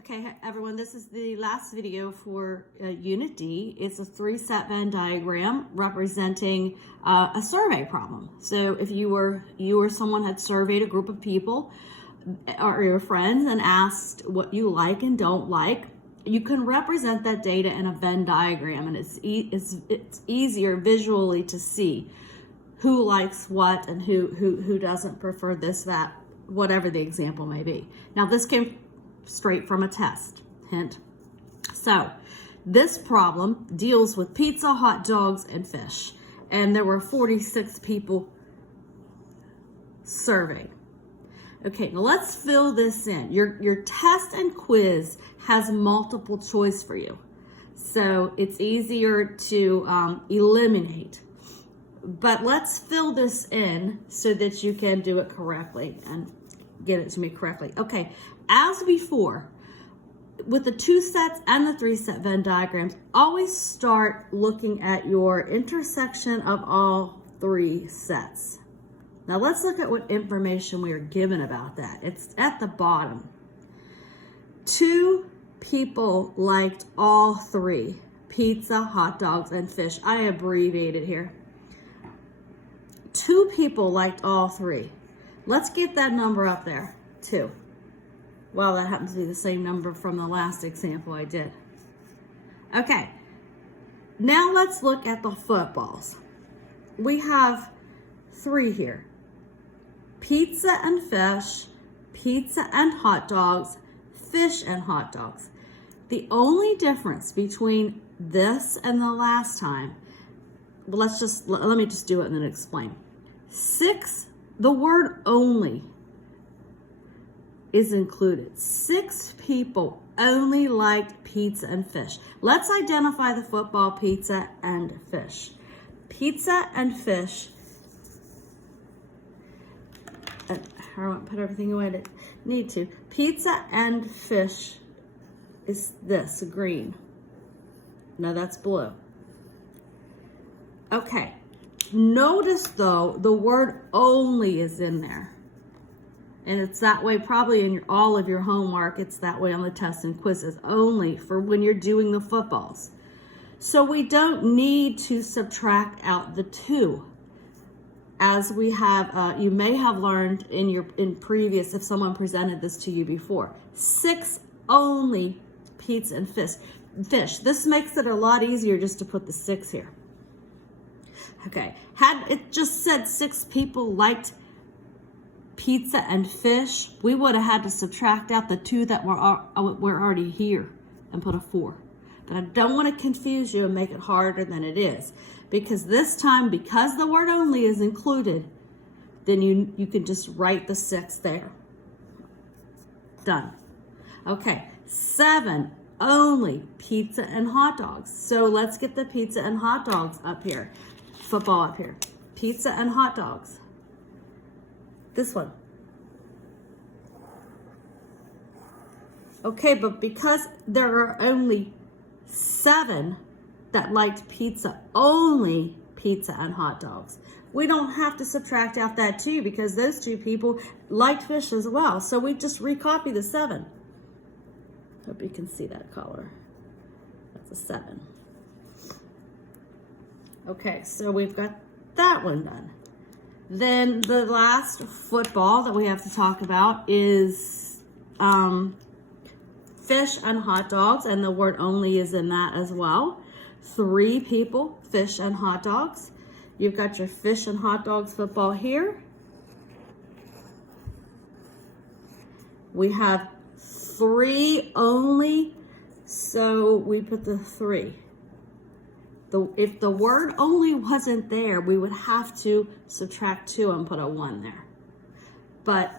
Okay, everyone, this is the last video for Unit D. It's a 3-set Venn diagram representing a survey problem. So if you or someone had surveyed a group of people or your friends and asked what you like and don't like, you can represent that data in a Venn diagram, and it's easier visually to see who likes what and who doesn't prefer this, that, whatever the example may be. Now, this came straight from a test, hint. So this problem deals with pizza, hot dogs, and fish. And there were 46 people surveyed. Okay, now let's fill this in. Your test and quiz has multiple choice for you. So it's easier to eliminate. But let's fill this in so that you can do it correctly and get it to me correctly. Okay, as before, with the 2 sets and the 3-set Venn diagrams, always start looking at your intersection of all 3 sets. Now let's look at what information we are given about that. It's at the bottom. 2 people liked all 3, pizza, hot dogs, and fish. I abbreviated here. 2 people liked all 3. Let's get that number up there, 2. Well, that happens to be the same number from the last example I did. Okay, now let's look at the footballs. We have 3 here. Pizza and fish, pizza and hot dogs, fish and hot dogs. The only difference between this and the last time, let me just do it and then explain. 6, the word only is included. 6 people only liked pizza and fish. Let's identify the football, pizza, and fish. Pizza and fish. I won't put everything away I need to. Pizza and fish is this, green. No, that's blue. Okay. Notice, though, the word only is in there. And it's that way probably in all of your homework. It's that way on the tests and quizzes, only for when you're doing the footballs. So we don't need to subtract out the 2. As we have, you may have learned in previous, if someone presented this to you before. 6 only pizza and fish. This makes it a lot easier just to put the 6 here. Okay, had it just said 6 people liked pizza and fish, we would have had to subtract out the 2 that were already here and put a 4. But I don't want to confuse you and make it harder than it is, because this time, because the word only is included, then you can just write the 6 there. Done. Okay, 7 only pizza and hot dogs. So let's get the pizza and hot dogs up here. Football up here. Pizza and hot dogs. This one. Okay, but because there are only 7 that liked pizza, only pizza and hot dogs, we don't have to subtract out that 2 because those 2 people liked fish as well. So we just recopy the 7. Hope you can see that color. That's a 7. Okay, so we've got that one done. Then the last football that we have to talk about is fish and hot dogs, and the word only is in that as well. 3 people, fish and hot dogs. You've got your fish and hot dogs football here. We have 3 only, so we put the 3. If the word only wasn't there, we would have to subtract 2 and put a 1 there. But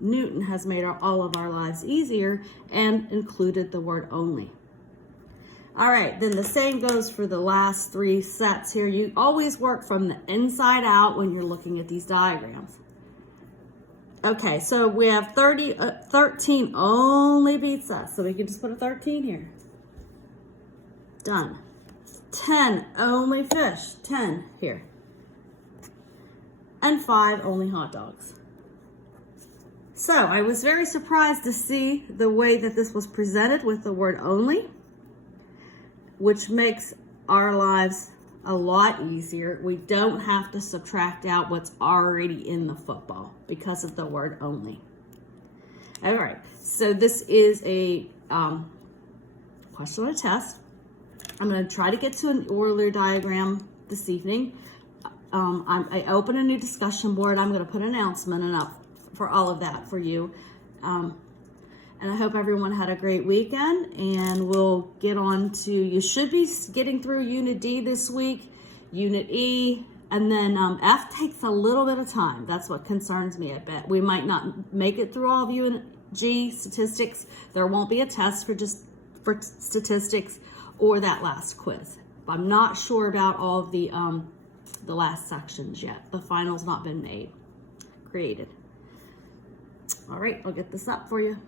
Newton has made all of our lives easier and included the word only. All right, then the same goes for the last 3 sets here. You always work from the inside out when you're looking at these diagrams. Okay, so we have 13 only pizza, so we can just put a 13 here. Done. 10 only fish, 10 here. And 5 only hot dogs. So I was very surprised to see the way that this was presented with the word only, which makes our lives a lot easier. We don't have to subtract out what's already in the football because of the word only. All right, so this is a question on a test. I'm going to try to get to an Euler diagram this evening. I open a new discussion board. I'm going to put an announcement up for all of that for you. And I hope everyone had a great weekend, and we'll get on to, you should be getting through Unit D this week, Unit E, and then F takes a little bit of time. That's what concerns me a bit. We might not make it through all of Unit G, statistics. There won't be a test for statistics or that last quiz. I'm not sure about all of the last sections yet. The final's not been created. All right, I'll get this up for you.